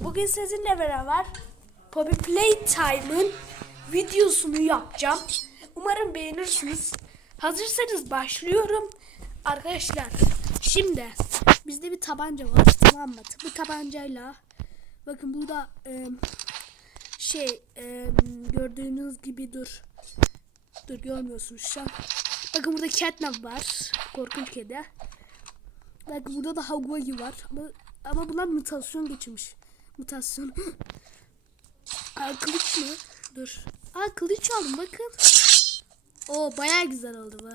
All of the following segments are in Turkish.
Bugün sizinle beraber Poppy Playtime'ın videosunu yapacağım. Umarım beğenirsiniz. Hazırsanız başlıyorum. Arkadaşlar şimdi bizde bir tabanca var tamam mı? Bu tabancayla bakın burada e, şey e, gördüğünüz gibi dur. Dur görmüyorsunuz şu an. Bakın burada Catnap var. Korkunç kedi. Bakın burada da Haguagi var. Ama, ama bunlar mutasyon geçirmiş. Mutasyon. Aa, kılıç mı? Dur. Aa kılıç aldım bakın. O baya güzel oldu bu.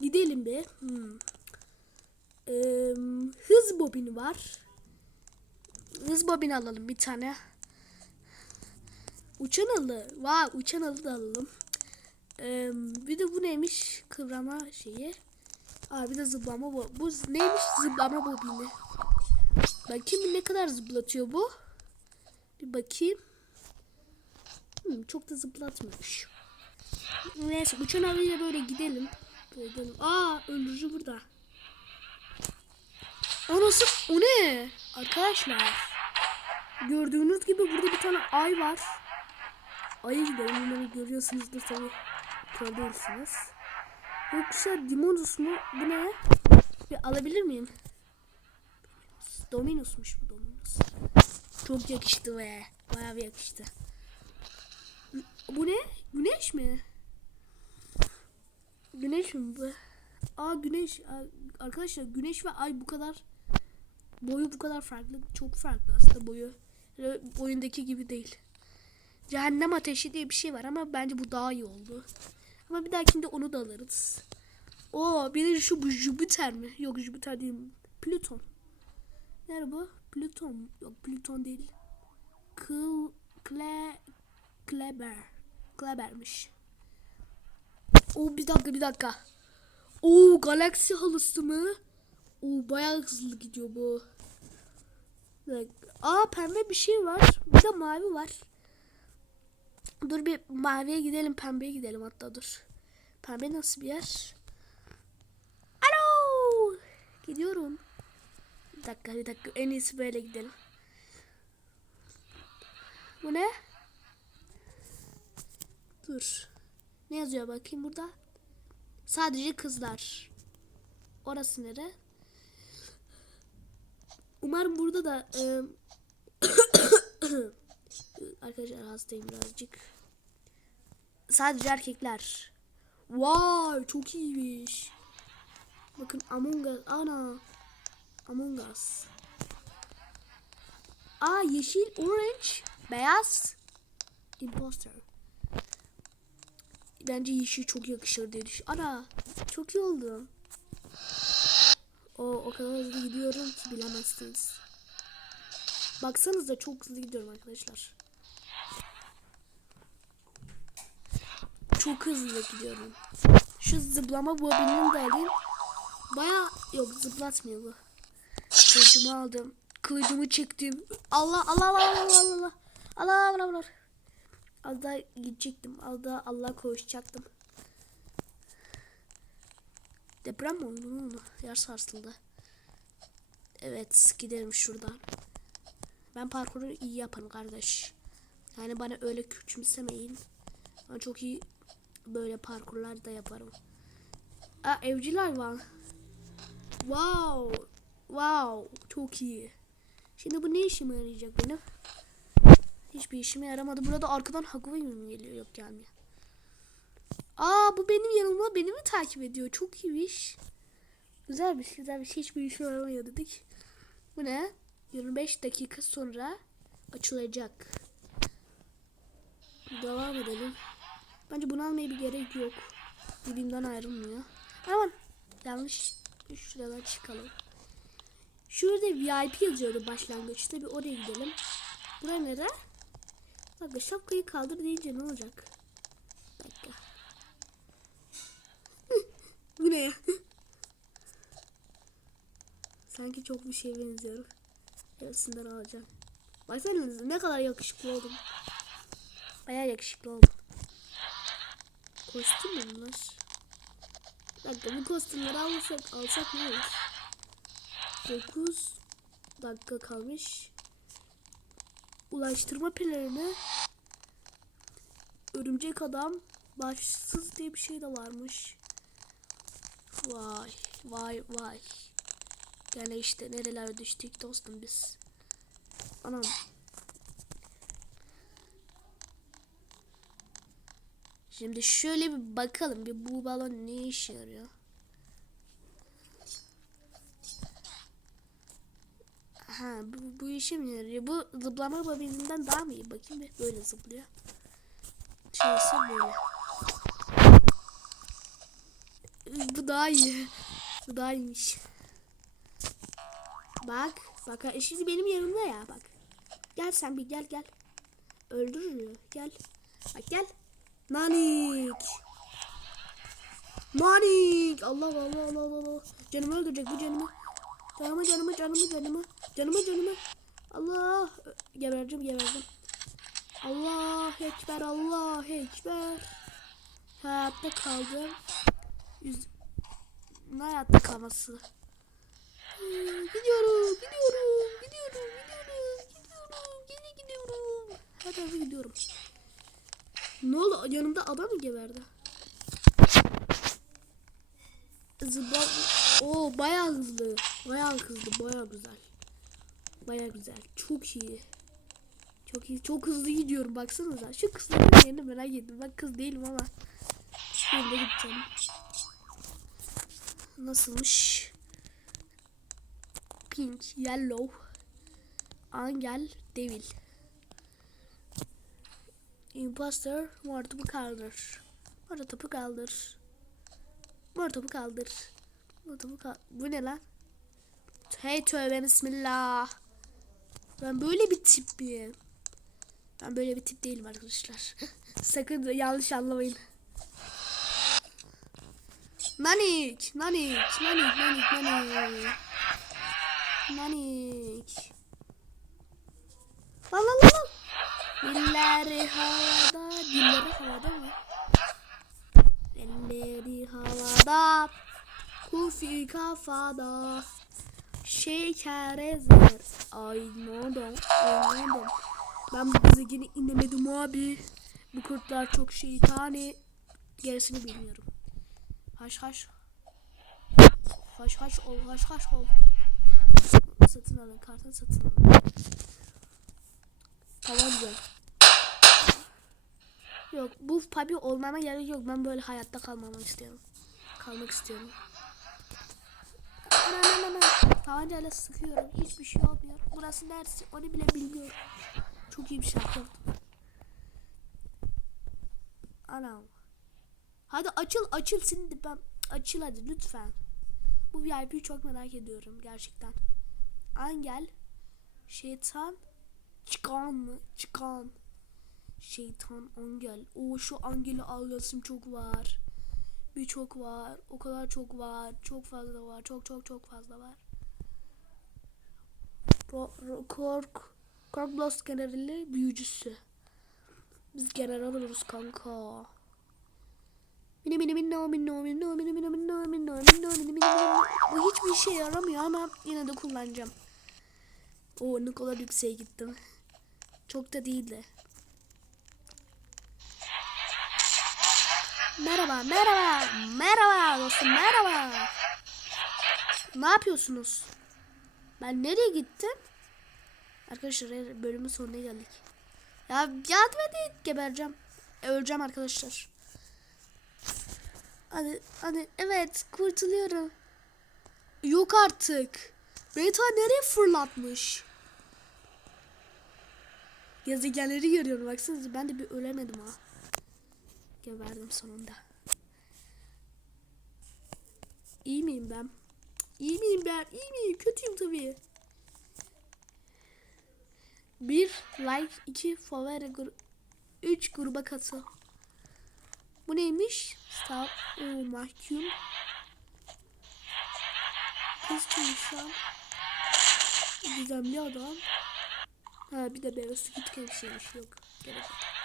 Gidelim bir. Hmm. Ee, hız bobini var. Hız bobini alalım bir tane. Uçan alı. Vay uçan alı da alalım. Ee, bir de bu neymiş? Kıvrama şeyi. Aa bir de zıplama bu. Bu neymiş? Zıplama bobini. Bakayım ne kadar zıplatıyor bu. Bir bakayım. Hmm, çok da zıplatmıyormuş. Neyse uçan arıyla böyle gidelim. Böyle gidelim. Aa öldürücü burada. O nasıl? O ne? Arkadaşlar. Gördüğünüz gibi burada bir tane ay var. Ayı gidelim. Umarım görüyorsunuzdur tabii. Kör değilsiniz. Yoksa Dimonus mu? Bu ne? Bir alabilir miyim? Dominus'muş bu Dominus. Çok yakıştı be. Bayağı bir yakıştı. Bu ne? Güneş mi? Güneş mi bu? Aa güneş. Arkadaşlar güneş ve ay bu kadar boyu bu kadar farklı. Çok farklı aslında boyu. Oyundaki gibi değil. Cehennem ateşi diye bir şey var ama bence bu daha iyi oldu. Ama bir dahakinde onu da alırız. Oo bir de şu Jüpiter mi? Yok Jüpiter değil. Plüton. Nerede bu? Plüton. Yok Plüton değil. Kıl Kle Kleber. Kleber'miş. Oo bir dakika bir dakika. Oo galaksi halısı mı? Oo bayağı hızlı gidiyor bu. Aa pembe bir şey var. Bir de mavi var. Dur bir maviye gidelim pembeye gidelim hatta dur. Pembe nasıl bir yer? Alo! Gidiyorum. Bir dakika bir dakika en iyisi böyle gidelim. Bu ne? Dur. Ne yazıyor bakayım burada? Sadece kızlar. Orası nere? Umarım burada da e, arkadaşlar hastayım birazcık. Sadece erkekler. Vay çok iyiymiş. Bakın Among Us. Ana. Among Us. Aa yeşil, orange, beyaz. Imposter. Bence yeşil çok yakışır diye düşün. Ana çok iyi oldu. O, o kadar hızlı gidiyorum ki bilemezsiniz. Baksanıza çok hızlı gidiyorum arkadaşlar. Çok hızlı gidiyorum. Şu zıplama bobinini de alayım. Baya yok zıplatmıyor bu. Kılıcımı aldım. Kılıcımı çektim. Allah Allah Allah Allah Allah Allah. Allah Allah. Az daha gidecektim. Az daha Allah koşacaktım. Deprem mi oldu? Ne oldu? Yer sarsıldı. Evet gidelim şuradan. Ben parkuru iyi yaparım kardeş. Yani bana öyle küçümsemeyin. Ben çok iyi böyle parkurlar da yaparım. Aa evciler var. Wow. Wow. Çok iyi. Şimdi bu ne işime yarayacak benim? Hiçbir işime yaramadı. Burada arkadan Haguay mi geliyor? Yok gelmiyor. Aa bu benim yanıma beni mi takip ediyor? Çok iyiymiş. Güzelmiş güzelmiş. Hiçbir işe yaramıyor dedik. Bu ne? 25 dakika sonra açılacak. Devam edelim. Bence bunu almaya bir gerek yok. Dibimden ayrılmıyor. Aman yanlış. Şuradan çıkalım. Şurada VIP yazıyordu başlangıçta. Bir oraya gidelim. Buraya nere? Bak şapkayı kaldır deyince ne olacak? Dakika. Bu ne ya? Sanki çok bir şeye benziyorum. Hepsinden alacağım. Baksanıza ne kadar yakışıklı oldum. Baya yakışıklı oldum. Kostüm mü bunlar? Bir dakika bu kostümleri alsak, alsak ne olur? 9 dakika kalmış. Ulaştırma planı. Örümcek adam başsız diye bir şey de varmış. Vay vay vay. Yani işte nerelere düştük dostum biz. Anam. Şimdi şöyle bir bakalım bir bu balon ne işe yarıyor. Bu, bu işe mi yarıyor? Bu zıplama babininden daha mı iyi? Bakayım bir böyle zıplıyor. Şeysi böyle. Bu daha iyi. Bu daha iyiymiş. Bak. Bak şimdi benim yanımda ya bak. Gel sen bir gel gel. Öldürür Gel. Bak gel. Nanik. Nanik. Allah Allah Allah Allah. Canımı öldürecek bu canımı. Canımı canımı canımı canımı. Canımı canımı. Allah. Gebereceğim gebereceğim. Allah ekber Allah ekber. Hayatta kaldım. Yüz... Ne hayatta kalması? Hmm, Gidiyorum, gidiyorum, gidiyorum, gidiyorum, gidiyorum, gidiyorum. Her tarafa gidiyorum. Ne oldu? Yanımda adam mı geberdi? Zıpla... Oo bayağı hızlı. Bayağı hızlı, bayağı güzel. Bayağı güzel. Çok iyi. Çok iyi. Çok hızlı gidiyorum baksanıza. Şu kızların yerini merak ettim. Ben kız değilim ama. De gideceğim. Nasılmış? Pink, yellow, angel, devil. Imposter, mor topu kaldır. Mor topu kaldır. Mor topu kaldır. Kaldır. Bu ne lan? Hey tövbe bismillah. Ben böyle bir tip miyim? Ben böyle bir tip değilim arkadaşlar. Sakın yanlış anlamayın. Nanik, nanik, nanik, nanik, nanik. Nanik. Lan lan lan. Dilleri havada, dilleri havada mı? Dilleri havada, kufi kafada, şeker ezer. Aynadım, aynadım. Ben bu gezegeni inemedim abi. Bu kurtlar çok şeytani. Gerisini bilmiyorum. Haş haş. Haş haş ol, haş haş ol. Satın alın, kartını satın alın. Tamam diyor. Yok bu pabi olmama gerek yok. Ben böyle hayatta kalmamak istiyorum. Kalmak istiyorum. Ana ana ana. Tabancayla sıkıyorum. Hiçbir şey olmuyor. Burası neresi onu bile bilmiyorum. Çok iyi bir şarkı. Anam. Hadi açıl açıl şimdi ben açıl hadi lütfen. Bu VIP'yi çok merak ediyorum gerçekten. Angel, şeytan, çıkan mı? Çıkan. Şeytan, angel. O şu angeli algasım çok var. Birçok var. O kadar çok var. Çok fazla var. Çok çok çok fazla var. Kork. Kork Blast generali büyücüsü. Biz general oluruz kanka. Mini mini minno minno minno mini mini minno minno minno mini minno. Bu hiçbir işe yaramıyor ama yine de kullanacağım. Oo ne kadar yükseğe gittim. Çok da değildi. Merhaba, merhaba, merhaba dostum, merhaba. Ne yapıyorsunuz? Ben nereye gittim? Arkadaşlar bölümün sonuna geldik. Ya yardım edin, gebereceğim. E, Öleceğim arkadaşlar. Hadi, hadi, evet kurtuluyorum. Yok artık. Beta nereye fırlatmış? Gezegenleri görüyorum baksanıza ben de bir ölemedim ha. Geberdim sonunda. İyi miyim ben? İyi miyim ben? İyi miyim? Kötüyüm tabii. Bir like, iki favori, gru üç gruba katıl. Bu neymiş? Star o mahkum. Kız lan? Gizemli adam. Ha bir de beyaz süt kevşiymiş yok. Gerek yok.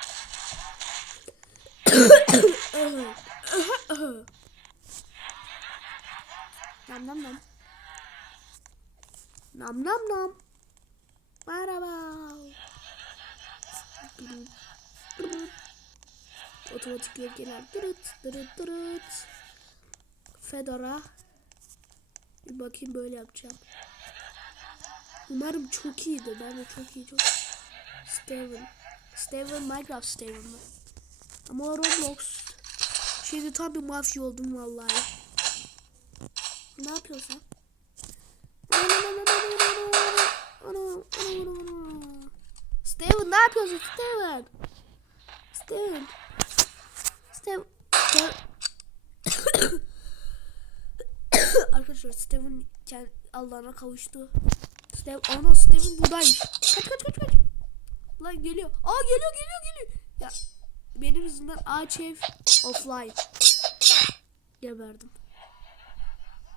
Nam nam nam. Nam nam nam. Merhaba. Otomatik yelkeler. Dırıt dırıt dırıt. Fedora. Bir bakayım böyle yapacağım. Umarım çok iyiydi. Ben de çok iyi çok. Steven. Steven Minecraft Steven? Ama Roblox. Şimdi tam bir mafya oldum vallahi. Ne yapıyorsun? Steven ne yapıyorsun Steven? Steven. Steven. Steven. Arkadaşlar Steven Allah'ına kavuştu. Steven, ana Steven buradaymış. Kaç kaç kaç kaç. Lan geliyor. Aa geliyor geliyor geliyor. Ya benim yüzümden ağaç offline. Geberdim.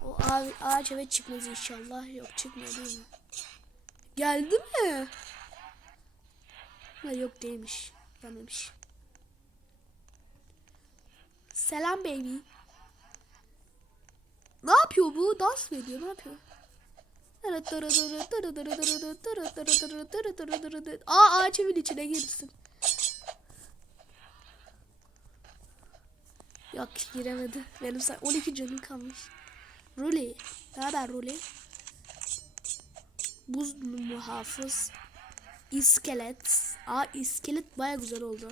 O eve çıkmaz inşallah. Yok çıkmıyor değil mi? Geldi mi? Ha, yok değilmiş. Gelmemiş. Selam baby. Ne yapıyor bu? Dans mı ediyor? Ne yapıyor? Aa ağaç evin içine girsin. Yok giremedi. Benim sen 12 canım kalmış. Ruli. Ne haber Ruli? Buz muhafız. İskelet. Aa iskelet baya güzel oldu.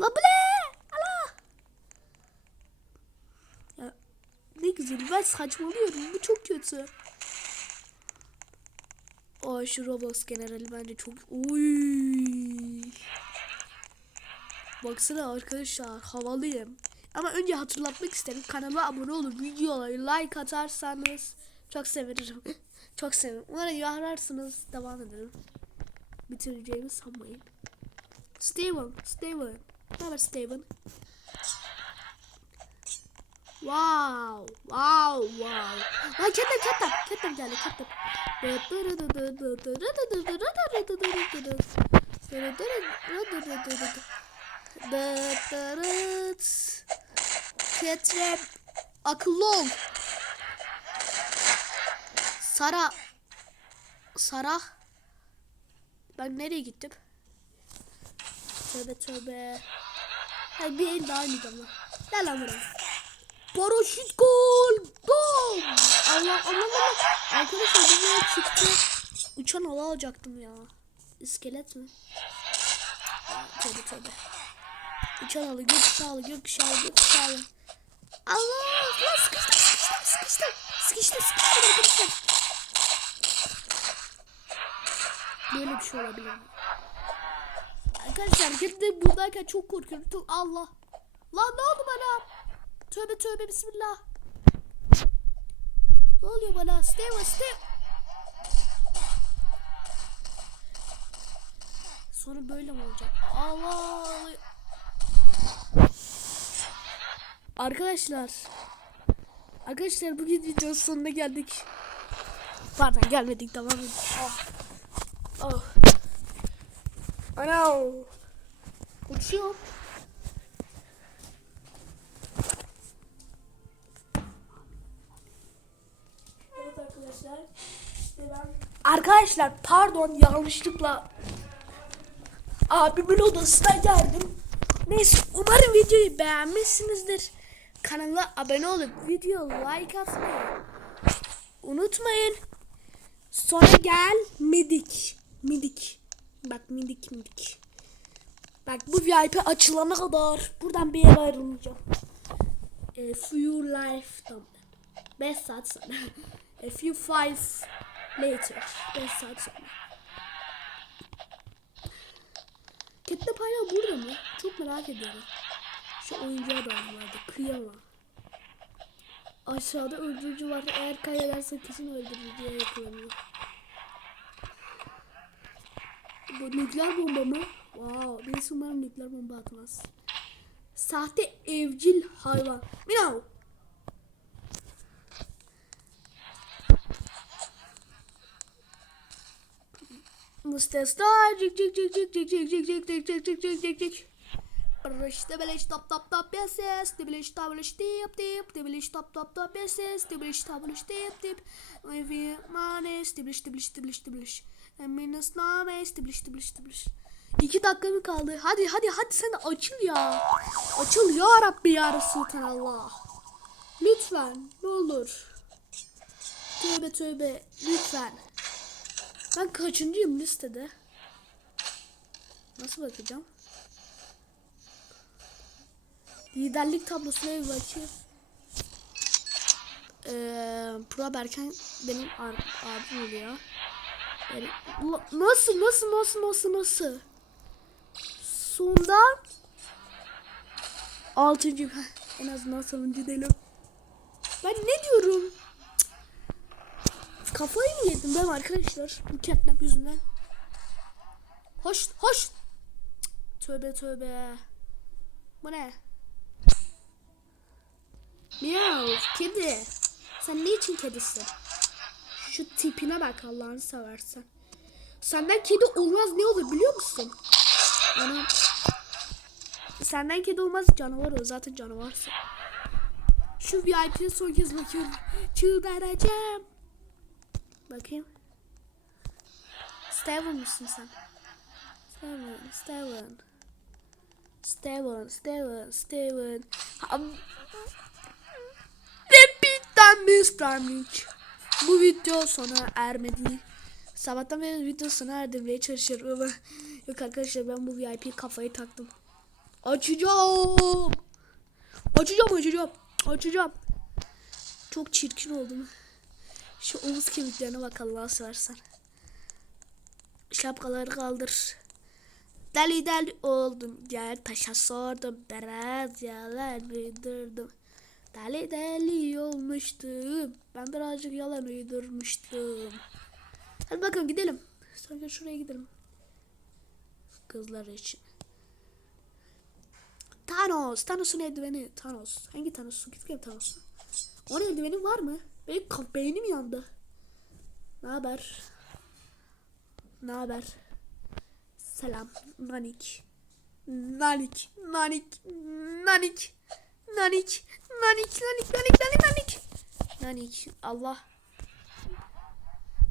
La bu ne? Allah. Ya ne güzel. Ben saçmalıyorum. Bu çok kötü. Aa şu Roblox generali bence çok... Uy. Baksana arkadaşlar havalıyım. Ama önce hatırlatmak isterim. Kanala abone olup videoları like atarsanız çok sevinirim. çok sevinirim. Umarım yararsınız. Devam edelim. Bitireceğimi sanmayın. Steven, Steven. Ne haber Steven? Wow, wow, wow. Lan Ketem, Ketem, Ketem geldi, Ketem. Ketrem akıllı ol. Sara Sara Ben nereye gittim? Tövbe tövbe. Hayır bir el daha oynayacağım lan. Gel lan buraya. Paraşüt gol. Bom. Allah Allah Allah. Arkadaşlar yere çıktı. Uçan hava alacaktım ya. İskelet mi? Tövbe tövbe. Uçan halı, gökkuşağı halı, gökkuşağı halı, gökkuşağı halı. Allah! Lan sıkıştım, sıkıştım, sıkıştım. Sıkıştım, sıkıştım arkadaşlar. Böyle bir şey olabilir mi? Arkadaşlar kendi buradayken çok korkuyorum. Çok Allah. Lan ne oldu bana? Tövbe tövbe bismillah. Ne oluyor bana? Stay stay. Sonra böyle mi olacak? Allah. Arkadaşlar. Arkadaşlar bugün videonun sonuna geldik. Pardon gelmedik tamam mı? Oh. Oh. Ana. Uçuyor. Evet arkadaşlar. İşte ben... Arkadaşlar pardon yanlışlıkla abimin odasına geldim. Neyse umarım videoyu beğenmişsinizdir. Kanala abone olup video like atmayı unutmayın. Sonra gel midik. Midik. Bak midik midik. Bak bu VIP açılana kadar buradan bir yere ayrılmayacağım. A few life tamam. 5 saat sonra. A few five later. 5 saat sonra. Ketnep hala burada mı? Çok merak ediyorum. Şu oyuncağa da vardı. Kıyamam. Aşağıda öldürücü var. Eğer kaybederse kesin öldürücüye yakalanıyor. Bu nükleer bomba mı? Wow. Birisi umarım nükleer bomba atmaz. Sahte evcil hayvan. Miau. Mustesta cik cik cik cik cik cik cik cik cik cik cik cik cik Rıştı biliş tap tap tap ya ses Dibiliş tabiliş dip dip Dibiliş tap tap tap ya ses Dibiliş tabiliş dip dip Evi manes Dibiliş dibiliş dibiliş dibiliş Eminus names Dibiliş dibiliş dibiliş İki dakika mı kaldı? Hadi hadi hadi sen açıl ya. Açıl ya Rabbi ya Resulten Allah. Lütfen ne olur. Tövbe tövbe lütfen. Ben kaçıncıyım listede? Nasıl bakacağım? Liderlik tablosuna bir bakayım. Ee, Pro Berken benim abim oluyor. Yani, nasıl nasıl nasıl nasıl nasıl? Sonda altıncı en azından sonuncu değilim. Ben ne diyorum? Kafayı mı yedim ben arkadaşlar? Bu catnap yüzünden. Hoş hoş. Cık. Tövbe tövbe. Bu ne? Miyav kedi. Sen ne için kedisin? Şu tipine bak Allah'ını seversen. Senden kedi olmaz ne olur biliyor musun? Ana. Senden kedi olmaz canavar o zaten canavarsın. Şu VIP'ye son kez bakıyorum. Çıldıracağım. Bakayım. Steven misin sen? Steven, Steven. Steven, Steven, Steven. Am- Mr. Mitch. Bu video sona ermedi. Sabahtan beri video sona erdirmeye çalışıyorum ama yok arkadaşlar ben bu VIP kafayı taktım. Açacağım. Açacağım açacağım. Açacağım. Çok çirkin oldum. Şu omuz kemiklerine bak Allah'a seversen. Şapkaları kaldır. Deli deli oldum. Yer taşa sordum. Biraz yalan uydurdum. Deli deli olmuştum. Ben birazcık yalan uydurmuştum. Hadi bakalım gidelim. Sonra şuraya gidelim. Kızlar için. Thanos. Thanos'un eldiveni. Thanos. Hangi Thanos? Git gel Thanos. Onun eldiveni var mı? Benim beynim yandı. Ne haber? Ne haber? Selam. Nanik. Nanik. Nanik. Nanik. Nanik. Nanik. Nanik. Nanik. Nanik. Nanik. Nanik. Allah.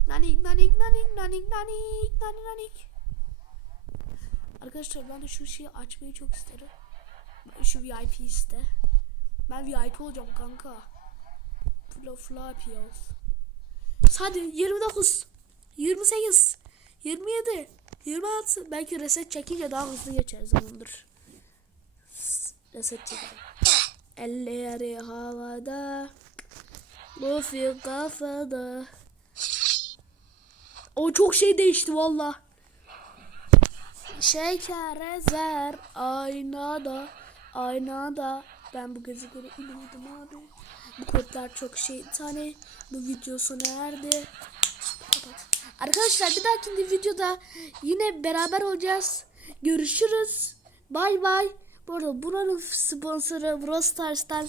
Nanik. Nanik. Nanik. Nanik. Nanik. Nanik. Nanik. Arkadaşlar ben de şu şeyi açmayı çok isterim. Şu VIP iste. Ben VIP olacağım kanka. Flo floppy ol. Hadi 29 28 27 26 belki reset çekince daha hızlı geçer zamandır. S- Reset çekelim. Elleri havada fil kafada O çok şey değişti valla. Şeker ezer aynada aynada ben bu gözleri inandım abi. Bu kodlar çok şeytani. Bu video sona erdi. Arkadaşlar bir dahaki videoda yine beraber olacağız. Görüşürüz. Bay bay. Bu arada buranın sponsoru Brawl Stars'tan